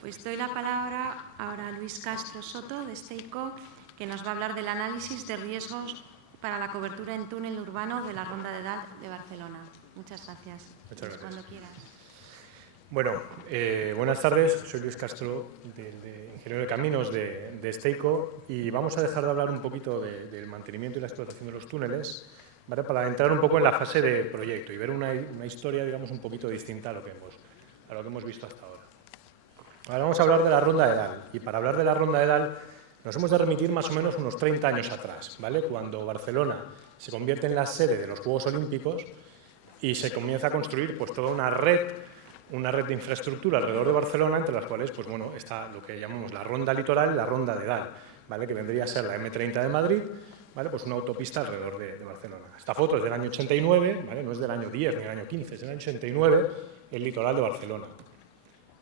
Pues doy la palabra ahora a Luis Castro Soto, de Steico, que nos va a hablar del análisis de riesgos para la cobertura en túnel urbano de la Ronda de Dalt de Barcelona. Muchas gracias. Muchas gracias. Cuando quieras. Bueno, buenas tardes. Soy Luis Castro, ingeniero de caminos de Steico, y vamos a dejar de hablar un poquito del mantenimiento y la explotación de los túneles, ¿vale? Para entrar un poco en la fase de proyecto y ver una historia, digamos, un poquito distinta a lo que hemos visto hasta ahora. Ahora vamos a hablar de la Ronda de Dalt, y para hablar de la Ronda de Dalt nos hemos de remitir más o menos unos 30 años atrás, ¿vale? Cuando Barcelona se convierte en la sede de los Juegos Olímpicos y se comienza a construir pues toda una red de infraestructura alrededor de Barcelona, entre las cuales pues, bueno, está lo que llamamos la Ronda Litoral y la Ronda de Dalt, ¿vale? Que vendría a ser la M30 de Madrid, ¿vale? Pues una autopista alrededor de Barcelona. Esta foto es del año 89, ¿vale? No es del año 10 ni del año 15, es del año 89, el litoral de Barcelona.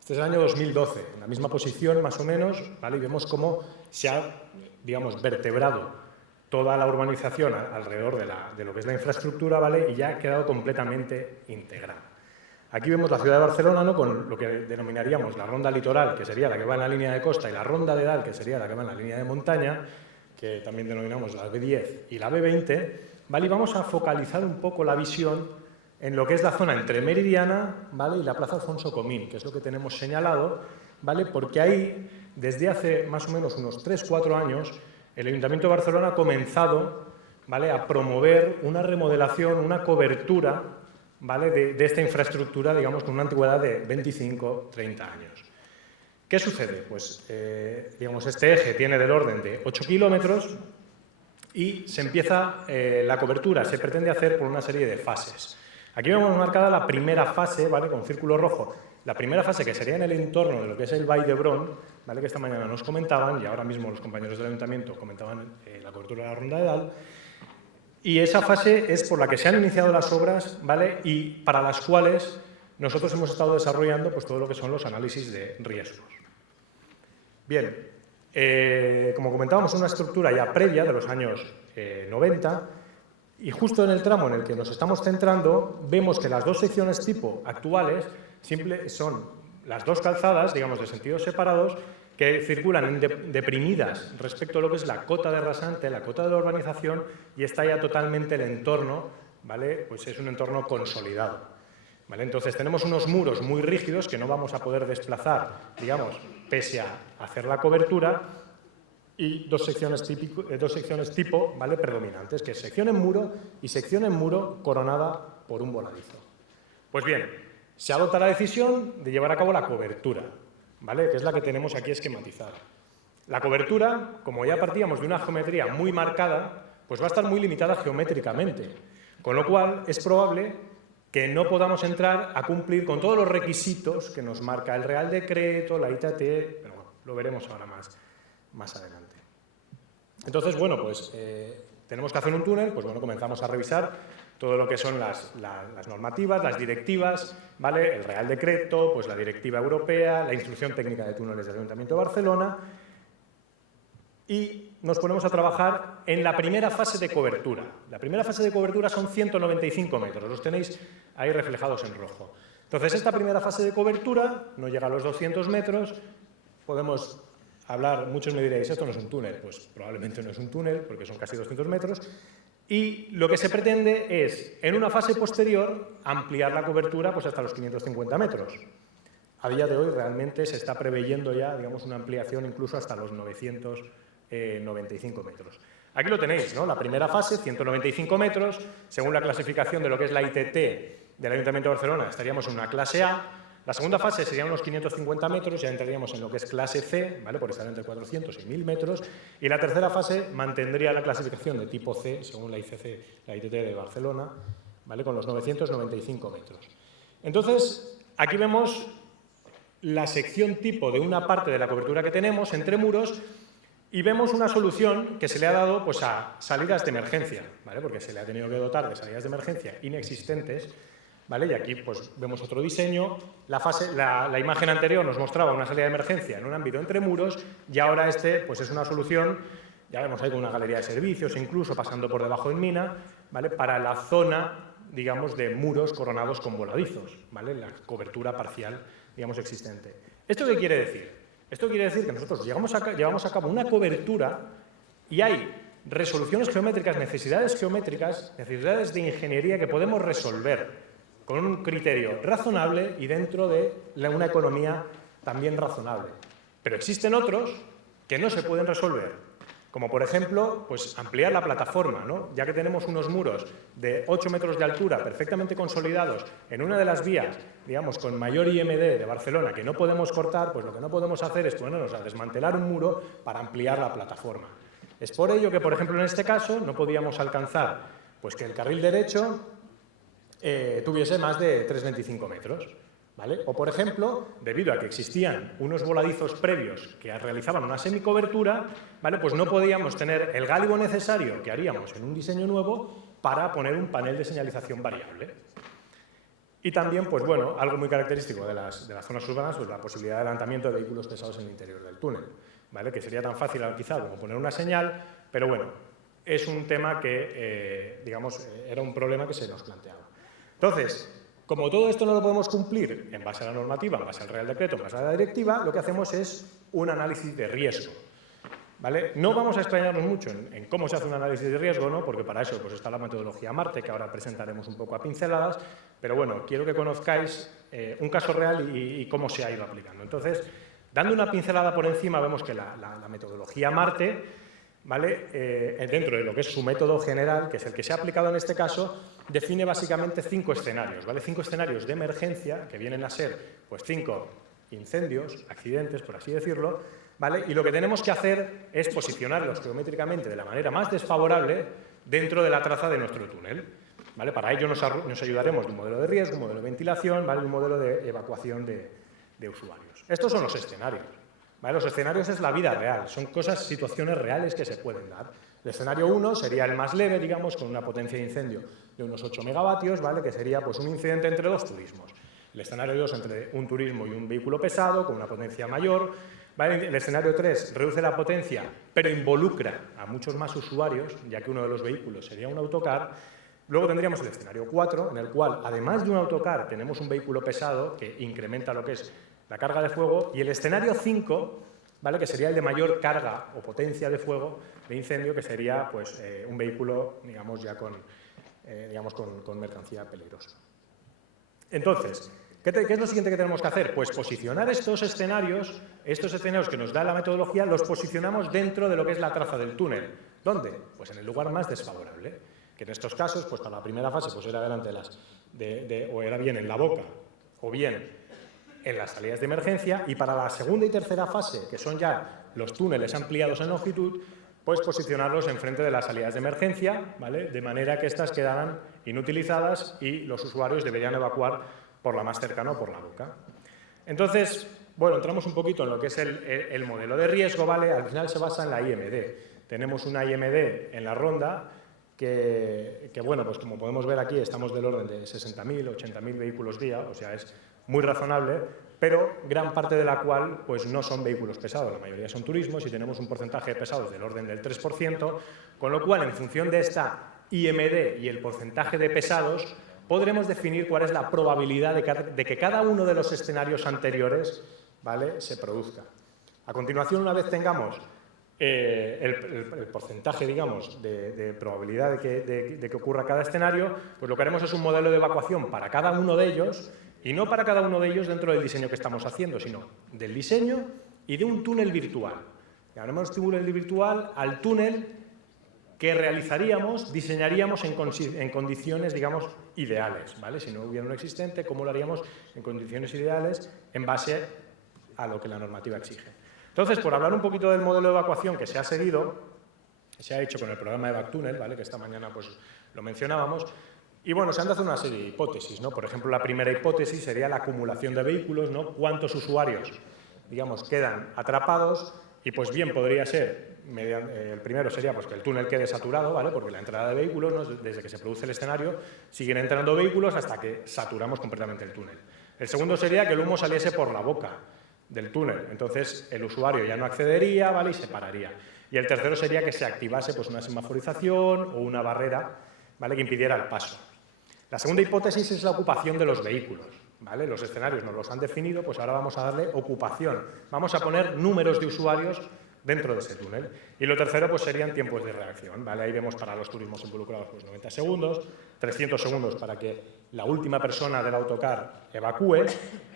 Este es el año 2012, en la misma posición más o menos, ¿vale? Y vemos cómo se ha, digamos, vertebrado toda la urbanización alrededor de lo que es la infraestructura, ¿vale? Y ya ha quedado completamente integrada. Aquí vemos la ciudad de Barcelona, ¿no? Con lo que denominaríamos la ronda litoral, que sería la que va en la línea de costa, y la ronda de Dalt, que sería la que va en la línea de montaña, que también denominamos la B10 y la B20, ¿vale? Y vamos a focalizar un poco la visión en lo que es la zona entre Meridiana, ¿vale? Y la Plaza Alfonso Comín, que es lo que tenemos señalado, ¿vale? Porque ahí, desde hace más o menos unos 3-4 años, el Ayuntamiento de Barcelona ha comenzado, ¿vale? A promover una remodelación, una cobertura, ¿vale? de esta infraestructura, digamos, con una antigüedad de 25-30 años. ¿Qué sucede? Pues, digamos, este eje tiene del orden de 8 kilómetros y se empieza la cobertura, se pretende hacer por una serie de fases. Aquí vemos marcada la primera fase, ¿vale? Con círculo rojo. La primera fase, que sería en el entorno de lo que es el Vall d'Hebron, ¿vale? Que esta mañana nos comentaban, y ahora mismo los compañeros del Ayuntamiento comentaban la cobertura de la Ronda de Dalt. Y esa fase es por la que se han iniciado las obras, ¿vale? Y para las cuales nosotros hemos estado desarrollando pues, todo lo que son los análisis de riesgos. Bien, como comentábamos, una estructura ya previa de los años 90, y justo en el tramo en el que nos estamos centrando, vemos que las dos secciones tipo actuales son las dos calzadas, digamos, de sentidos separados, que circulan deprimidas respecto a lo que es la cota de rasante, la cota de la urbanización, y está ya totalmente el entorno, ¿vale? Pues es un entorno consolidado, ¿vale? Entonces tenemos unos muros muy rígidos que no vamos a poder desplazar, digamos, pese a hacer la cobertura, y dos secciones tipo, ¿vale? Predominantes, que es sección en muro y sección en muro coronada por un voladizo. Pues bien, se adopta la decisión de llevar a cabo la cobertura, ¿vale? Que es la que tenemos aquí esquematizada. La cobertura, como ya partíamos de una geometría muy marcada, pues va a estar muy limitada geométricamente, con lo cual es probable que no podamos entrar a cumplir con todos los requisitos que nos marca el Real Decreto, la ITT, pero bueno, lo veremos ahora más adelante. Entonces, bueno, pues tenemos que hacer un túnel, pues bueno, comenzamos a revisar todo lo que son las normativas, las directivas, ¿vale? El Real Decreto, pues la Directiva Europea, la Instrucción Técnica de Túneles del Ayuntamiento de Barcelona, y nos ponemos a trabajar en la primera fase de cobertura. La primera fase de cobertura son 195 metros, los tenéis ahí reflejados en rojo. Entonces, esta primera fase de cobertura no llega a los 200 metros, podemos hablar, muchos me diréis, esto no es un túnel, pues probablemente no es un túnel, porque son casi 200 metros, y lo que se pretende es, en una fase posterior, ampliar la cobertura pues, hasta los 550 metros. A día de hoy realmente se está preveyendo ya, digamos, una ampliación incluso hasta los 995 metros. Aquí lo tenéis, ¿no? La primera fase, 195 metros, según la clasificación de lo que es la ITT del Ayuntamiento de Barcelona, estaríamos en una clase A. La segunda fase serían unos 550 metros, ya entraríamos en lo que es clase C, ¿vale? Por estar entre 400 y 1000 metros. Y la tercera fase mantendría la clasificación de tipo C, según la ICC, la ITT de Barcelona, ¿vale? Con los 995 metros. Entonces, aquí vemos la sección tipo de una parte de la cobertura que tenemos entre muros y vemos una solución que se le ha dado pues, a salidas de emergencia, ¿vale? Porque se le ha tenido que dotar de salidas de emergencia inexistentes, ¿vale? Y aquí pues, vemos otro diseño. La imagen anterior nos mostraba una salida de emergencia en un ámbito entre muros y ahora pues, es una solución, ya vemos ahí con una galería de servicios, incluso pasando por debajo en mina, ¿vale? Para la zona, digamos, de muros coronados con voladizos, ¿vale? La cobertura parcial, digamos, existente. ¿Esto qué quiere decir? Esto quiere decir que nosotros llevamos a cabo una cobertura y hay resoluciones geométricas, necesidades de ingeniería que podemos resolver con un criterio razonable y dentro de una economía también razonable. Pero existen otros que no se pueden resolver, como por ejemplo, pues ampliar la plataforma, ¿no? Ya que tenemos unos muros de 8 metros de altura perfectamente consolidados en una de las vías, digamos, con mayor IMD de Barcelona, que no podemos cortar, pues lo que no podemos hacer es ponernos a desmantelar un muro para ampliar la plataforma. Es por ello que, por ejemplo, en este caso no podíamos alcanzar pues, que el carril derecho tuviese más de 3,25 metros. ¿Vale? O, por ejemplo, debido a que existían unos voladizos previos que realizaban una semicobertura, ¿vale? Pues no podíamos tener el gálibo necesario que haríamos en un diseño nuevo para poner un panel de señalización variable. Y también, pues bueno, algo muy característico de las zonas urbanas, pues la posibilidad de adelantamiento de vehículos pesados en el interior del túnel, ¿vale? Que sería tan fácil quizá como poner una señal, pero bueno, es un tema que, digamos, era un problema que se nos planteaba. Entonces, como todo esto no lo podemos cumplir en base a la normativa, en base al Real Decreto, en base a la directiva, lo que hacemos es un análisis de riesgo, ¿vale? No vamos a explayarnos mucho en cómo se hace un análisis de riesgo, ¿no? Porque para eso pues, está la metodología Marte, que ahora presentaremos un poco a pinceladas, pero bueno, quiero que conozcáis un caso real y cómo se ha ido aplicando. Entonces, dando una pincelada por encima, vemos que la metodología Marte, ¿vale? Dentro de lo que es su método general, que es el que se ha aplicado en este caso, define básicamente 5 escenarios, ¿vale? 5 escenarios de emergencia, que vienen a ser pues 5 incendios, accidentes, por así decirlo, ¿vale? Y lo que tenemos que hacer es posicionarlos geométricamente de la manera más desfavorable dentro de la traza de nuestro túnel, ¿vale? Para ello nos ayudaremos de un modelo de riesgo, un modelo de ventilación, ¿vale? Un modelo de evacuación de usuarios. Estos son los escenarios. ¿Vale? Los escenarios es la vida real, son situaciones reales que se pueden dar. El escenario 1 sería el más leve, digamos, con una potencia de incendio de unos 8 megavatios, ¿vale? Que sería pues, un incidente entre 2 turismos. El escenario 2 entre un turismo y un vehículo pesado, con una potencia mayor. ¿Vale? El escenario 3 reduce la potencia, pero involucra a muchos más usuarios, ya que uno de los vehículos sería un autocar. Luego tendríamos el escenario 4, en el cual, además de un autocar, tenemos un vehículo pesado que incrementa lo que es la carga de fuego, y el escenario 5, ¿vale? Que sería el de mayor carga o potencia de fuego, de incendio, que sería pues, un vehículo, digamos, ya con mercancía peligrosa. Entonces, ¿qué es lo siguiente que tenemos que hacer? Pues posicionar estos escenarios que nos da la metodología, los posicionamos dentro de lo que es la traza del túnel. ¿Dónde? Pues en el lugar más desfavorable, que en estos casos, pues para la primera fase, pues era delante o era bien en la boca, o bien en las salidas de emergencia, y para la segunda y tercera fase, que son ya los túneles ampliados en longitud, pues posicionarlos enfrente de las salidas de emergencia, ¿vale? De manera que éstas quedaran inutilizadas y los usuarios deberían evacuar por la más cercana o por la boca. Entonces, bueno, entramos un poquito en lo que es el modelo de riesgo, ¿vale? Al final se basa en la IMD. Tenemos una IMD en la ronda que bueno, pues como podemos ver aquí, estamos del orden de 60.000, 80.000 vehículos día, o sea, es muy razonable, pero gran parte de la cual pues no son vehículos pesados, la mayoría son turismos y tenemos un porcentaje de pesados del orden del 3%, con lo cual, en función de esta IMD y el porcentaje de pesados, podremos definir cuál es la probabilidad de que cada uno de los escenarios anteriores, ¿vale? Se produzca. A continuación, una vez tengamos el porcentaje, digamos, de probabilidad de que ocurra cada escenario, pues lo que haremos es un modelo de evacuación para cada uno de ellos, y no para cada uno de ellos dentro del diseño que estamos haciendo, sino del diseño y de un túnel virtual. Llamaremos túnel virtual al túnel que diseñaríamos en condiciones, digamos, ideales, ¿vale? Si no hubiera uno existente, ¿cómo lo haríamos en condiciones ideales en base a lo que la normativa exige? Entonces, por hablar un poquito del modelo de evacuación que se ha seguido, se ha hecho con el programa EvacTunnel, ¿vale? Que esta mañana pues, lo mencionábamos. Y bueno, se han dado una serie de hipótesis, ¿no? Por ejemplo, la primera hipótesis sería la acumulación de vehículos, ¿no? ¿Cuántos usuarios, digamos, quedan atrapados? Y pues bien, podría ser, el primero sería pues, que el túnel quede saturado, ¿vale? Porque la entrada de vehículos, ¿no? Desde que se produce el escenario, siguen entrando vehículos hasta que saturamos completamente el túnel. El segundo sería que el humo saliese por la boca del túnel, entonces el usuario ya no accedería, ¿vale? Y se pararía. Y el tercero sería que se activase pues, una semaforización o una barrera, ¿vale? Que impidiera el paso. La segunda hipótesis es la ocupación de los vehículos, ¿vale? Los escenarios nos los han definido, pues ahora vamos a darle ocupación. Vamos a poner números de usuarios dentro de ese túnel. Y lo tercero, pues serían tiempos de reacción, ¿vale? Ahí vemos para los turismos involucrados, pues 90 segundos, 300 segundos para que la última persona del autocar evacúe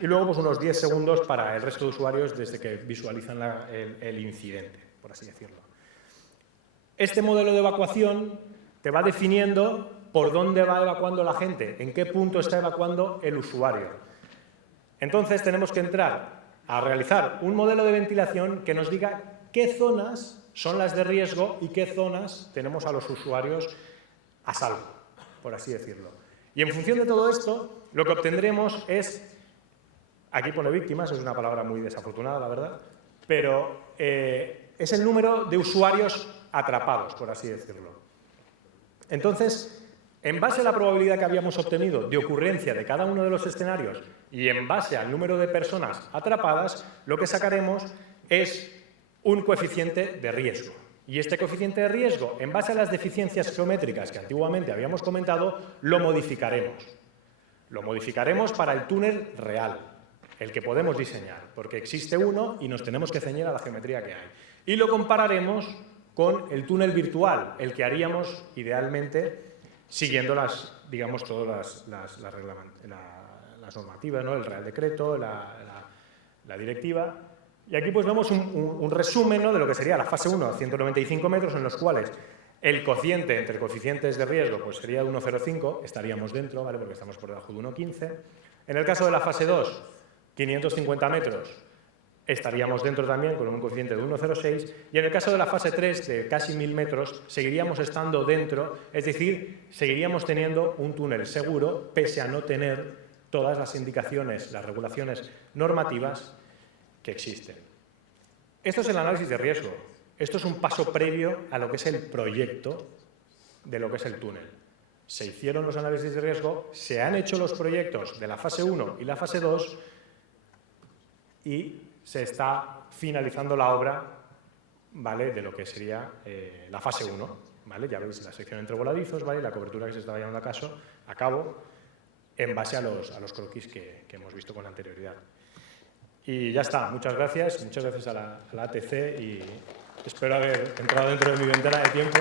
y luego pues unos 10 segundos para el resto de usuarios desde que visualizan el incidente, por así decirlo. Este modelo de evacuación te va definiendo por dónde va evacuando la gente, en qué punto está evacuando el usuario. Entonces tenemos que entrar a realizar un modelo de ventilación que nos diga qué zonas son las de riesgo y qué zonas tenemos a los usuarios a salvo, por así decirlo. Y en función de todo esto, lo que obtendremos es, aquí pone víctimas, es una palabra muy desafortunada, la verdad, pero es el número de usuarios atrapados, por así decirlo. Entonces, en base a la probabilidad que habíamos obtenido de ocurrencia de cada uno de los escenarios y en base al número de personas atrapadas, lo que sacaremos es un coeficiente de riesgo. Y este coeficiente de riesgo, en base a las deficiencias geométricas que antiguamente habíamos comentado, lo modificaremos. Lo modificaremos para el túnel real, el que podemos diseñar, porque existe uno y nos tenemos que ceñir a la geometría que hay. Y lo compararemos con el túnel virtual, el que haríamos idealmente siguiendo digamos, todas las normativas, ¿no? El Real Decreto, la directiva. Y aquí pues vemos un resumen, ¿no?, de lo que sería la fase 1, 195 metros, en los cuales el cociente entre coeficientes de riesgo pues sería de 1,05, estaríamos dentro, ¿vale?, porque estamos por debajo de 1,15. En el caso de la fase 2, 550 metros, estaríamos dentro también con un coeficiente de 1,06. Y en el caso de la fase 3, de casi 1000 metros, seguiríamos estando dentro, es decir, seguiríamos teniendo un túnel seguro, pese a no tener todas las indicaciones, las regulaciones normativas que existen. Esto es el análisis de riesgo. Esto es un paso previo a lo que es el proyecto de lo que es el túnel. Se hicieron los análisis de riesgo, se han hecho los proyectos de la fase 1 y la fase 2 y se está finalizando la obra, ¿vale?, de lo que sería la fase 1. ¿Vale? Ya veis la sección entre voladizos, ¿vale?, la cobertura que se estaba llevando a cabo en base a los croquis que hemos visto con anterioridad. Y ya está, muchas gracias a la ATC y espero haber entrado dentro de mi ventana de tiempo.